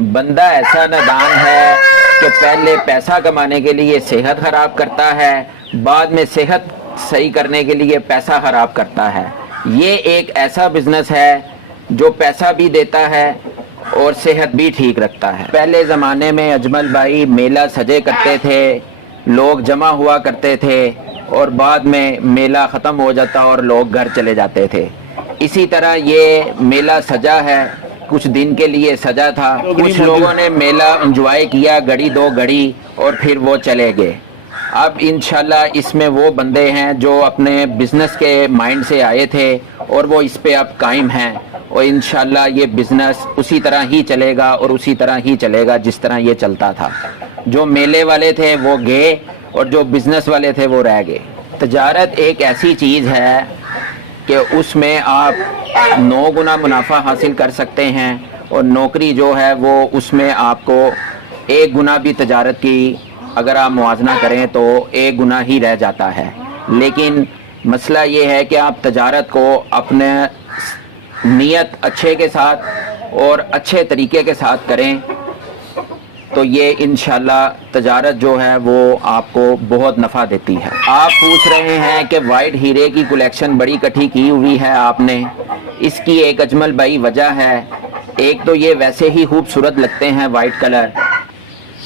بندہ ایسا نادان ہے کہ پہلے پیسہ کمانے کے لیے صحت خراب کرتا ہے، بعد میں صحت صحیح کرنے کے لیے پیسہ خراب کرتا ہے۔ یہ ایک ایسا بزنس ہے جو پیسہ بھی دیتا ہے اور صحت بھی ٹھیک رکھتا ہے۔ پہلے زمانے میں اجمل بھائی میلہ سجے کرتے تھے، لوگ جمع ہوا کرتے تھے اور بعد میں میلہ ختم ہو جاتا اور لوگ گھر چلے جاتے تھے۔ اسی طرح یہ میلہ سجا ہے، کچھ دن کے لیے سجا تھا، کچھ لوگوں نے میلہ انجوائے کیا گھڑی دو گھڑی اور پھر وہ چلے گئے۔ اب انشاءاللہ اس میں وہ بندے ہیں جو اپنے بزنس کے مائنڈ سے آئے تھے اور وہ اس پہ اب قائم ہیں، اور انشاءاللہ یہ بزنس اسی طرح ہی چلے گا اور اسی طرح ہی چلے گا جس طرح یہ چلتا تھا۔ جو میلے والے تھے وہ گئے اور جو بزنس والے تھے وہ رہ گئے۔ تجارت ایک ایسی چیز ہے کہ اس میں آپ 9 گنا منافع حاصل کر سکتے ہیں، اور نوکری جو ہے وہ اس میں آپ کو 1 گنا بھی تجارت کی اگر آپ موازنہ کریں تو 1 گنا ہی رہ جاتا ہے۔ لیکن مسئلہ یہ ہے کہ آپ تجارت کو اپنے نیت اچھے کے ساتھ اور اچھے طریقے کے ساتھ کریں تو یہ انشاءاللہ تجارت جو ہے وہ آپ کو بہت نفع دیتی ہے۔ آپ پوچھ رہے ہیں کہ وائٹ ہیرے کی کلیکشن بڑی اکٹھی کی ہوئی ہے آپ نے، اس کی ایک اجمل بھائی وجہ ہے۔ ایک تو یہ ویسے ہی خوبصورت لگتے ہیں وائٹ کلر۔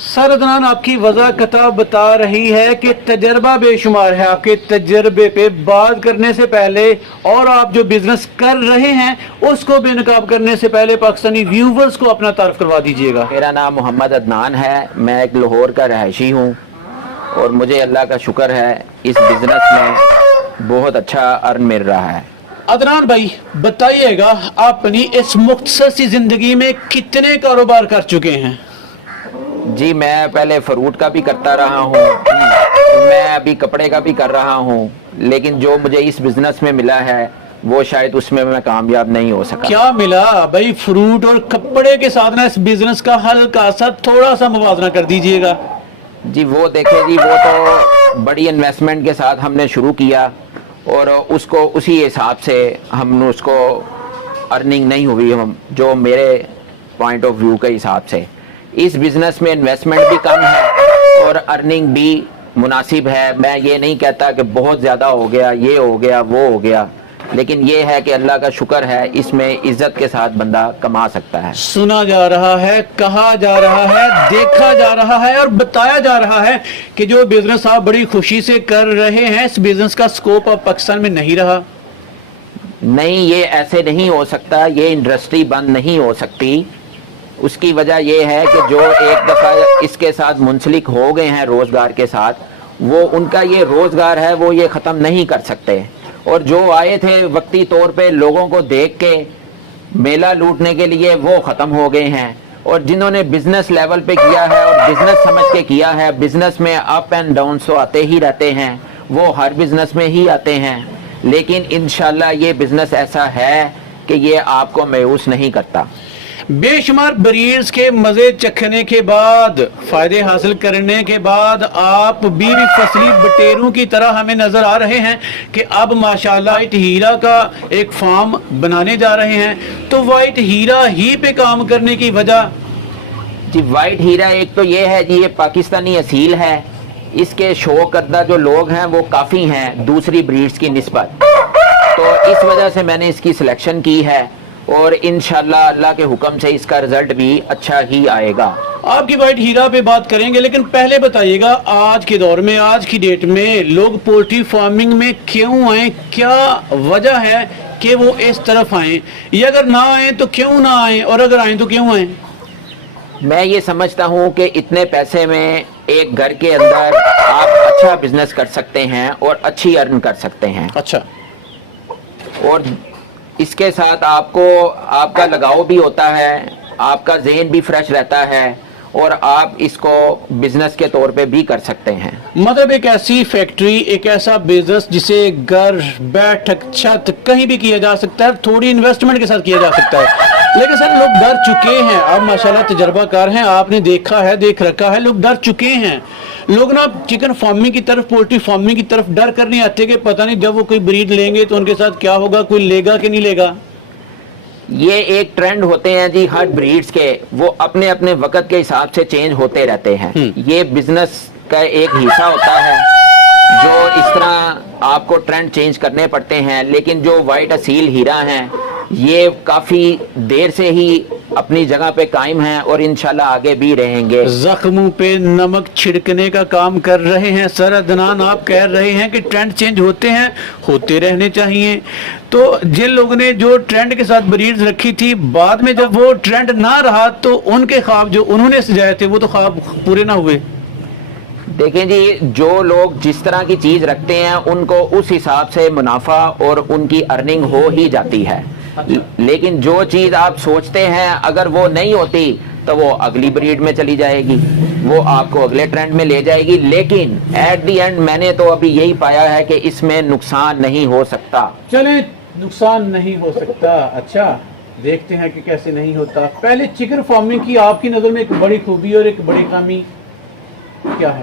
سر عدنان آپ کی وضاحت بتا رہی ہے کہ تجربہ بے شمار ہے، آپ کے تجربے پہ بات کرنے سے پہلے اور آپ جو بزنس کر رہے ہیں اس کو بے نقاب کرنے سے پہلے پاکستانی ویورز کو اپنا تعارف کروا دیجئے گا۔ میرا نام محمد عدنان ہے، میں ایک لاہور کا رہائشی ہوں، اور مجھے اللہ کا شکر ہے اس بزنس میں بہت اچھا ارن مل رہا ہے۔ عدنان بھائی بتائیے گا اپنی اس مختصر سی زندگی میں کتنے کاروبار کر چکے ہیں؟ جی میں پہلے فروٹ کا بھی کرتا رہا ہوں، میں ابھی کپڑے کا بھی کر رہا ہوں، لیکن جو مجھے اس بزنس میں ملا ہے وہ شاید اس میں کامیاب نہیں ہو سکا۔ کیا ملا بھائی؟ فروٹ اور کپڑے کے ساتھ نا اس بزنس کا ہلکا سا تھوڑا سا موازنہ کر دیجئے گا۔ جی وہ دیکھیں جی، وہ تو بڑی انویسٹمنٹ کے ساتھ ہم نے شروع کیا اور اس کو اسی حساب سے ہم نے اس کو ارننگ نہیں ہوئی جو میرے پوائنٹ آف ویو کے حساب سے۔ اس بزنس میں انویسٹمنٹ بھی کم ہے اور ارننگ بھی مناسب ہے۔ میں یہ نہیں کہتا کہ بہت زیادہ ہو گیا، یہ ہو گیا، وہ ہو گیا، لیکن یہ ہے کہ اللہ کا شکر ہے اس میں عزت کے ساتھ بندہ کما سکتا ہے۔ سنا جا رہا ہے، کہا جا رہا ہے، دیکھا جا رہا ہے اور بتایا جا رہا ہے کہ جو بزنس آپ بڑی خوشی سے کر رہے ہیں اس بزنس کا سکوپ اب پاکستان میں نہیں رہا۔ نہیں، یہ ایسے نہیں ہو سکتا، یہ انڈسٹری بند نہیں ہو سکتی۔ اس کی وجہ یہ ہے کہ جو ایک دفعہ اس کے ساتھ منسلک ہو گئے ہیں روزگار کے ساتھ، وہ ان کا یہ روزگار ہے وہ یہ ختم نہیں کر سکتے، اور جو آئے تھے وقتی طور پہ لوگوں کو دیکھ کے میلہ لوٹنے کے لیے وہ ختم ہو گئے ہیں، اور جنہوں نے بزنس لیول پہ کیا ہے اور بزنس سمجھ کے کیا ہے، بزنس میں اپ اینڈ ڈاؤن تو آتے ہی رہتے ہیں، وہ ہر بزنس میں ہی آتے ہیں، لیکن انشاءاللہ یہ بزنس ایسا ہے کہ یہ آپ کو مایوس نہیں کرتا۔ بے شمار بریڈز کے مزے چکھنے کے بعد، فائدے حاصل کرنے کے بعد آپ بیوی فصلی بٹیروں کی طرح ہمیں نظر آ رہے ہیں کہ اب ماشاءاللہ وائٹ ہیرا کا ایک فارم بنانے جا رہے ہیں، تو وائٹ ہیرا ہی پہ کام کرنے کی وجہ؟ جی وائٹ ہیرا ایک تو یہ ہے جی، یہ پاکستانی اصیل ہے، اس کے شوق کردہ جو لوگ ہیں وہ کافی ہیں دوسری بریڈز کی نسبت، تو اس وجہ سے میں نے اس کی سلیکشن کی ہے، اور انشاءاللہ اللہ کے حکم سے اس کا رزلٹ بھی اچھا ہی آئے گا۔ آپ کی وائٹ ہیرا پہ بات کریں گے، لیکن پہلے بتائیے گا آج کے دور میں، آج کی ڈیٹ میں لوگ پولٹری فارمنگ میں کیوں آئیں؟ کیا وجہ ہے کہ وہ اس طرف آئیں؟ یا اگر نہ آئیں تو کیوں نہ آئیں، اور اگر آئیں تو کیوں آئیں؟ میں یہ سمجھتا ہوں کہ اتنے پیسے میں ایک گھر کے اندر آپ اچھا بزنس کر سکتے ہیں اور اچھی ارن کر سکتے ہیں۔ اچھا، اور اس کے ساتھ آپ کو آپ کا لگاؤ بھی ہوتا ہے، آپ کا ذہن بھی فریش رہتا ہے، اور آپ اس کو بزنس کے طور پہ بھی کر سکتے ہیں۔ مطلب ایک ایسی فیکٹری، ایک ایسا بزنس جسے گھر بیٹھک چھت کہیں بھی کیا جا سکتا ہے، تھوڑی انویسٹمنٹ کے ساتھ کیا جا سکتا ہے، لیکن سر لوگ ڈر چکے ہیں۔ آپ ماشاءاللہ تجربہ کار ہیں، آپ نے دیکھا ہے، دیکھ رکھا ہے، لوگ ڈر چکے ہیں۔ لوگ نا چکن فارمنگ کی طرف، پولٹری فارمنگ کی طرف ڈر کر نہیں آتے کہ پتہ نہیں جب وہ کوئی بریڈ لیں گے تو ان کے ساتھ کیا ہوگا، کوئی لے گا کہ نہیں لے گا۔ یہ ایک ٹرینڈ ہوتے ہیں جی ہر بریڈز کے, وہ اپنے اپنے وقت کے حساب سے چینج ہوتے رہتے ہیں. یہ بزنس کا ایک حصہ ہوتا ہے جو اس طرح آپ کو ٹرینڈ چینج کرنے پڑتے ہیں. لیکن جو وائٹ اصیل ہیرا ہیں یہ کافی دیر سے ہی اپنی جگہ پہ قائم ہیں اور انشاءاللہ آگے بھی رہیں گے. زخموں پہ نمک چھڑکنے کا کام کر رہے ہیں سر عدنان. آپ کہہ رہے ہیں کہ ٹرینڈ چینج ہوتے ہیں, ہوتے رہنے چاہیے. تو جن لوگوں نے جو ٹرینڈ کے ساتھ بریڈز رکھی تھی, بعد میں جب وہ ٹرینڈ نہ رہا تو ان کے خواب جو انہوں نے سجائے تھے وہ تو خواب پورے نہ ہوئے. دیکھیں جی, جو لوگ جس طرح کی چیز رکھتے ہیں ان کو اس حساب سے منافع اور ان کی ارننگ ہو ہی جاتی ہے. لیکن جو چیز آپ سوچتے ہیں اگر وہ نہیں ہوتی تو وہ اگلی بریڈ میں چلی جائے گی, وہ آپ کو اگلے ٹرینڈ میں لے جائے گی. لیکن ایٹ دی اینڈ میں نے تو ابھی یہی پایا ہے کہ اس میں نقصان نہیں ہو سکتا. چلیں, نقصان نہیں ہو سکتا. اچھا, دیکھتے ہیں کہ کیسے نہیں ہوتا. پہلے چکن فارمنگ کی آپ کی نظر میں ایک بڑی خوبی اور ایک بڑی کمی کیا ہے؟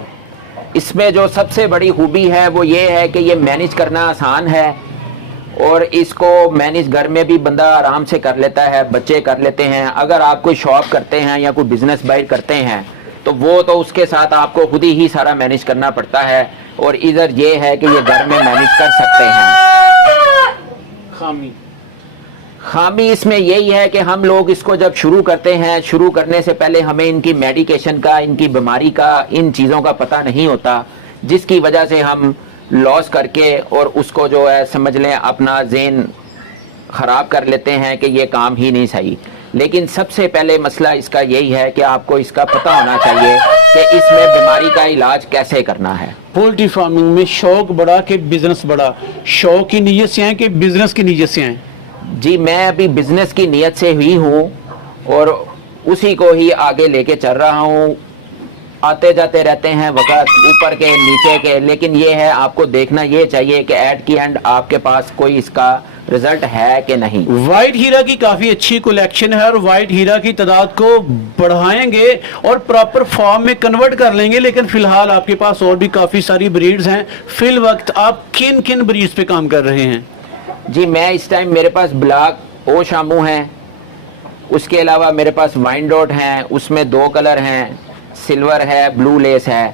اس میں جو سب سے بڑی خوبی ہے وہ یہ ہے کہ یہ مینیج کرنا آسان ہے, اور اس کو مینیج گھر میں بھی بندہ آرام سے کر لیتا ہے, بچے کر لیتے ہیں. اگر آپ کوئی شاپ کرتے ہیں یا کوئی بزنس بائی کرتے ہیں تو وہ تو اس کے ساتھ آپ کو خود ہی سارا مینیج کرنا پڑتا ہے, اور ادھر یہ ہے کہ یہ گھر میں مینیج کر سکتے ہیں. خامی اس میں یہی ہے کہ ہم لوگ اس کو جب شروع کرتے ہیں, شروع کرنے سے پہلے ہمیں ان کی میڈیکیشن کا, ان کی بیماری کا, ان چیزوں کا پتہ نہیں ہوتا, جس کی وجہ سے ہم لاس کر کے اور اس کو جو ہے سمجھ لیں اپنا ذہن خراب کر لیتے ہیں کہ یہ کام ہی نہیں صحیح. لیکن سب سے پہلے مسئلہ اس کا یہی ہے کہ آپ کو اس کا پتہ ہونا چاہیے کہ اس میں بیماری کا علاج کیسے کرنا ہے. پولٹری فارمنگ میں شوق بڑا کہ بزنس بڑا؟ شوق کی نیت سے ہیں کہ بزنس کی نیت سے ہیں؟ جی میں ابھی بزنس کی نیت سے ہی ہوں اور اسی کو ہی آگے لے کے چل رہا ہوں. آتے جاتے رہتے ہیں وقت اوپر کے نیچے کے, لیکن یہ ہے آپ کو دیکھنا یہ چاہیے کہ ایٹ کی اینڈ آپ کے پاس کوئی اس کا رزلٹ ہے کہ نہیں. وائٹ ہیرا کی کافی اچھی کلیکشن ہے اور وائٹ ہیرا کی تعداد کو بڑھائیں گے اور پراپر فارم میں کنورٹ کر لیں گے. لیکن فی الحال آپ کے پاس اور بھی کافی ساری بریڈز ہیں. فی الوقت آپ کن کن بریڈز پہ کام کر رہے ہیں؟ جی میں اس ٹائم میرے پاس بلاک او شامو ہیں, اس کے علاوہ میرے پاس وائن ڈاٹ ہیں, اس میں 2 کلر ہیں, سلور ہے, بلو لیس ہے.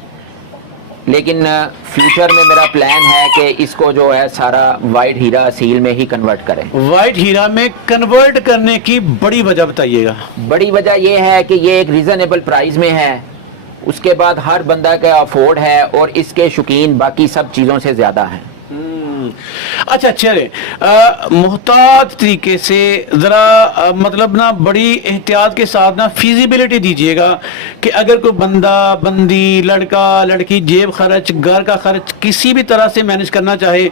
لیکن فیوچر میں میرا پلان ہے کہ اس کو جو ہے سارا وائٹ ہیرا اصیل میں ہی کنورٹ کریں. وائٹ ہیرا میں کنورٹ کرنے کی بڑی وجہ بتائیے گا. بڑی وجہ یہ ہے کہ یہ ایک ریزنیبل پرائز میں ہے, اس کے بعد ہر بندہ کا افورڈ ہے, اور اس کے شوقین باقی سب چیزوں سے زیادہ ہیں. اچھا چلے, محتاط طریقے سے ذرا مطلب نا بڑی احتیاط کے ساتھ نا فیزیبلٹی دیجئے گا کہ اگر کوئی بندہ بندی, لڑکا لڑکی جیب خرچ, گھر کا خرچ کسی بھی طرح سے مینج کرنا چاہے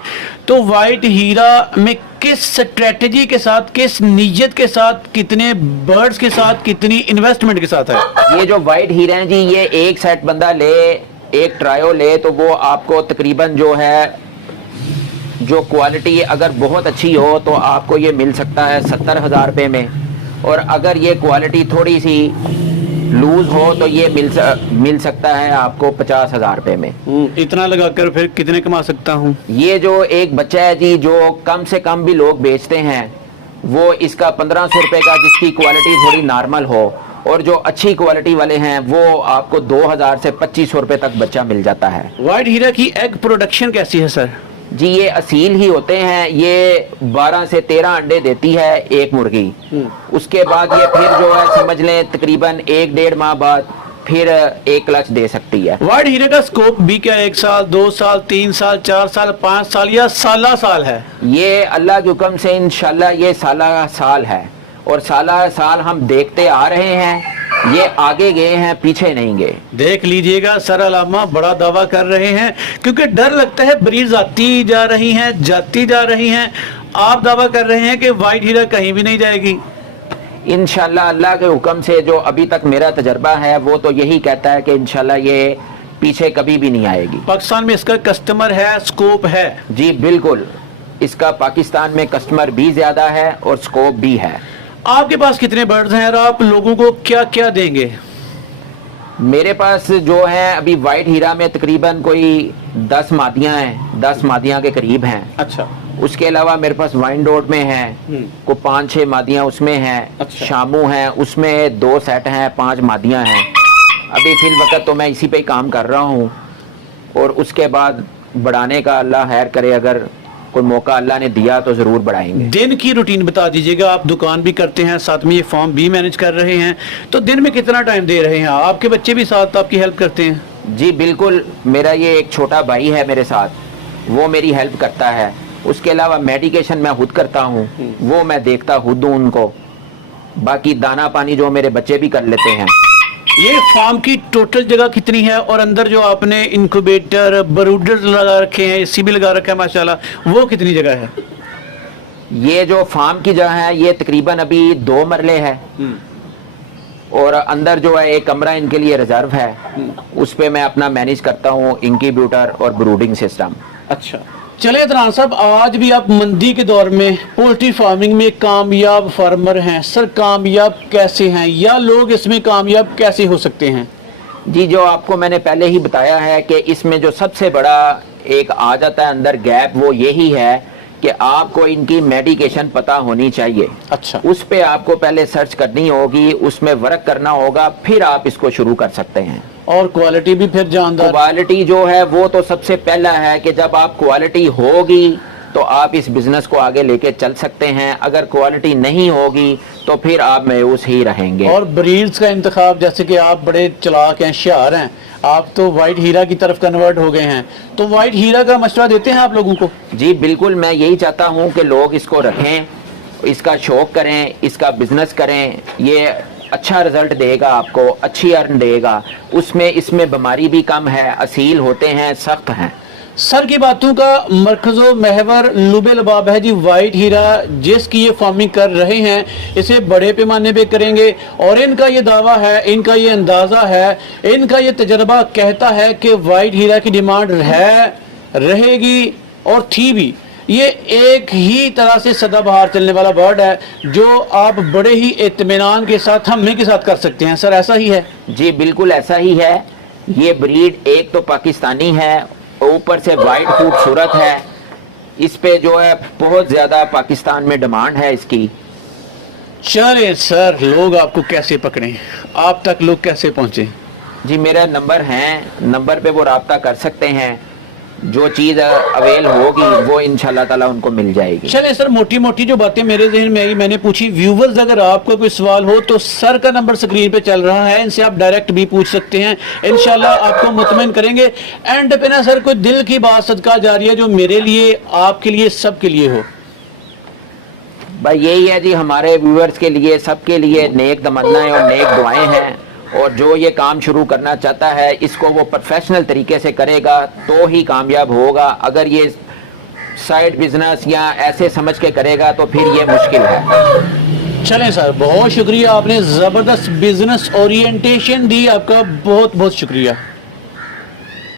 تو وائٹ ہیرا میں کس سٹریٹجی کے ساتھ, کس نیت کے ساتھ, کتنے برڈز کے ساتھ, کتنی انویسٹمنٹ کے ساتھ ہے؟ یہ جو وائٹ ہیرا ہیں جی, یہ ایک سیٹ بندہ لے, ایک ٹرائیو لے تو وہ آپ کو تقریباً جو ہے جو کوالٹی اگر بہت اچھی ہو تو آپ کو یہ مل سکتا ہے 70,000 روپے میں, اور اگر یہ کوالٹی تھوڑی سی لوز ہو تو یہ مل سکتا ہے آپ کو 50,000 روپے میں. اتنا لگا کر پھر کتنے کما سکتا ہوں؟ یہ جو ایک بچہ ہے جی, جو کم سے کم بھی لوگ بیچتے ہیں وہ اس کا 1500 روپے کا, جس کی کوالٹی تھوڑی نارمل ہو, اور جو اچھی کوالٹی والے ہیں وہ آپ کو 2000 سے 2500 روپے تک بچہ مل جاتا ہے. وائٹ ہیرا کی ایگ پروڈکشن کیسی ہے سر؟ جی یہ اصیل ہی ہوتے ہیں, یہ 12 سے 13 انڈے دیتی ہے ایک مرغی. اس کے بعد یہ پھر جو ہے سمجھ لیں تقریباً 1-1.5 ماہ بعد پھر ایک کلچ دے سکتی ہے. وائٹ ہیرے کا سکوپ بھی کیا 1 سال 2 سال 3 سال 4 سال 5 سال یا سالہ سال ہے؟ یہ اللہ کے حکم سے انشاءاللہ یہ سالہ سال ہے, اور سالہ سال ہم دیکھتے آ رہے ہیں. یہ آگے گئے ہیں, پیچھے نہیں گئے. دیکھ لیجئے گا سر علامہ بڑا دعویٰ کر رہے ہیں, کیونکہ ڈر لگتا ہے بریڈز آتی جا رہی ہیں, جاتی جا رہی ہیں. آپ دعویٰ کر رہے ہیں کہ وائٹ ہیرا کہیں بھی نہیں جائے گی. انشاءاللہ اللہ کے حکم سے جو ابھی تک میرا تجربہ ہے وہ تو یہی کہتا ہے کہ انشاءاللہ یہ پیچھے کبھی بھی نہیں آئے گی. پاکستان میں اس کا کسٹمر ہے, سکوپ ہے؟ جی بالکل, اس کا پاکستان میں کسٹمر بھی زیادہ ہے اور سکوپ بھی ہے. آپ کے پاس کتنے برڈز ہیں اور آپ لوگوں کو کیا کیا دیں گے؟ میرے پاس جو ہے ابھی وائٹ ہیرا میں تقریباً کوئی 10 مادیاں ہیں, 10 مادیاں کے قریب ہیں. اچھا. اس کے علاوہ میرے پاس وائن ڈوٹ میں ہیں کو 5-6 مادیاں اس میں ہیں. اچھا. شامو ہیں اس میں 2 سیٹ ہیں 5 مادیاں ہیں. ابھی فی الوقت تو میں اسی پہ کام کر رہا ہوں اور اس کے بعد بڑھانے کا اللہ خیر کرے, اگر کوئی موقع اللہ نے دیا تو ضرور بڑھائیں گے. دن کی روٹین بتا دیجیے گا. آپ دکان بھی کرتے ہیں ساتھ میں یہ فارم بھی مینج کر رہے ہیں, تو دن میں کتنا ٹائم دے رہے ہیں؟ آپ کے بچے بھی ساتھ آپ کی ہیلپ کرتے ہیں؟ جی بالکل, میرا یہ ایک چھوٹا بھائی ہے میرے ساتھ, وہ میری ہیلپ کرتا ہے. اس کے علاوہ میڈیکیشن میں خود کرتا ہوں, وہ میں دیکھتا خود ہوں ان کو. باقی دانا پانی جو میرے بچے بھی کر لیتے ہیں. یہ فارم کی ٹوٹل جگہ کتنی ہے, اور اندر جو آپ نے انکوبیٹر بروڈر لگا رکھے ہیں, اسی بھی لگا رکھا ہے ماشاءاللہ, وہ کتنی جگہ ہے؟ یہ جو فارم کی جگہ ہے یہ تقریباً ابھی 2 مرلے ہے, اور اندر جو ہے ایک کمرہ ان کے لیے ریزرو ہے, اس پہ میں اپنا مینیج کرتا ہوں انکیوبیٹر اور بروڈنگ سسٹم. اچھا چلے عدنان صاحب, آج بھی آپ مندی کے دور میں پولٹری فارمنگ میں کامیاب فارمر ہیں. سر کامیاب کیسے ہیں, یا لوگ اس میں کامیاب کیسے ہو سکتے ہیں؟ جی جو آپ کو میں نے پہلے ہی بتایا ہے کہ اس میں جو سب سے بڑا ایک آ جاتا ہے اندر گیپ, وہ یہی ہے کہ آپ کو ان کی میڈیکیشن پتہ ہونی چاہیے. اچھا. اس پہ آپ کو پہلے سرچ کرنی ہوگی, اس میں ورک کرنا ہوگا, پھر آپ اس کو شروع کر سکتے ہیں. اور کوالٹی بھی پھر جاندار. کوالٹی جو ہے وہ تو سب سے پہلا ہے کہ جب آپ کوالٹی ہوگی تو آپ اس بزنس کو آگے لے کے چل سکتے ہیں. اگر کوالٹی نہیں ہوگی تو پھر آپ مایوس ہی رہیں گے. اور بریڈز کا انتخاب, جیسے کہ آپ بڑے چلاک ہیں, ہوشیار ہیں, آپ تو وائٹ ہیرا کی طرف کنورٹ ہو گئے ہیں, تو وائٹ ہیرا کا مشورہ دیتے ہیں آپ لوگوں کو؟ جی بالکل, میں یہی چاہتا ہوں کہ لوگ اس کو رکھیں, اس کا شوق کریں, اس کا بزنس کریں. یہ اچھا رزلٹ دے گا آپ کو, اچھی ارن دے گا. اس میں بیماری بھی کم ہے, اصیل ہوتے ہیں, سخت ہیں. سر کی باتوں کا مرکز و محور لب لباب ہے جی وائٹ ہیرا, جس کی یہ فارمنگ کر رہے ہیں اسے بڑے پیمانے پہ کریں گے, اور ان کا یہ دعویٰ ہے, ان کا یہ اندازہ ہے, ان کا یہ تجربہ کہتا ہے کہ وائٹ ہیرا کی ڈیمانڈ ہے, رہے گی اور تھی بھی. یہ ایک ہی طرح سے سدا بہار چلنے والا برڈ ہے جو آپ بڑے ہی اطمینان کے ساتھ ہم کے ساتھ کر سکتے ہیں. سر ایسا ہی ہے؟ جی بالکل ایسا ہی ہے. یہ بریڈ ایک تو پاکستانی ہے, اوپر سے وائٹ خوبصورت ہے. اس پہ جو ہے بہت زیادہ پاکستان میں ڈیمانڈ ہے اس کی. چلے سر, لوگ آپ کو کیسے پکڑیں, آپ تک لوگ کیسے پہنچیں؟ جی میرا نمبر ہے, نمبر پہ وہ رابطہ کر سکتے ہیں. جو چیز اویل ہوگی وہ انشاءاللہ تعالیٰ ان کو مل جائے گی. چلے سر, موٹی موٹی جو باتیں میرے ذہن میں آئی میں نے پوچھی. ویورز اگر آپ کو کوئی سوال ہو تو سر کا نمبر سکرین پہ چل رہا ہے, ان سے آپ ڈائریکٹ بھی پوچھ سکتے ہیں, انشاءاللہ آپ کو مطمئن کریں گے. اینڈ پہ نا سر کوئی دل کی بات صدقہ جاریہ جو میرے لیے, آپ کے لیے, سب کے لیے ہو. بھائی یہی ہے جی, ہمارے ویورز کے لیے, سب کے لیے نیک تمنائیں اور نیک دعائیں ہیں. اور جو یہ کام شروع کرنا چاہتا ہے اس کو وہ پروفیشنل طریقے سے کرے گا تو ہی کامیاب ہوگا. اگر یہ سائیڈ بزنس یا ایسے سمجھ کے کرے گا تو پھر یہ مشکل ہے. چلیں سر, بہت شکریہ, آپ نے زبردست بزنس اورینٹیشن دی, آپ کا بہت بہت شکریہ.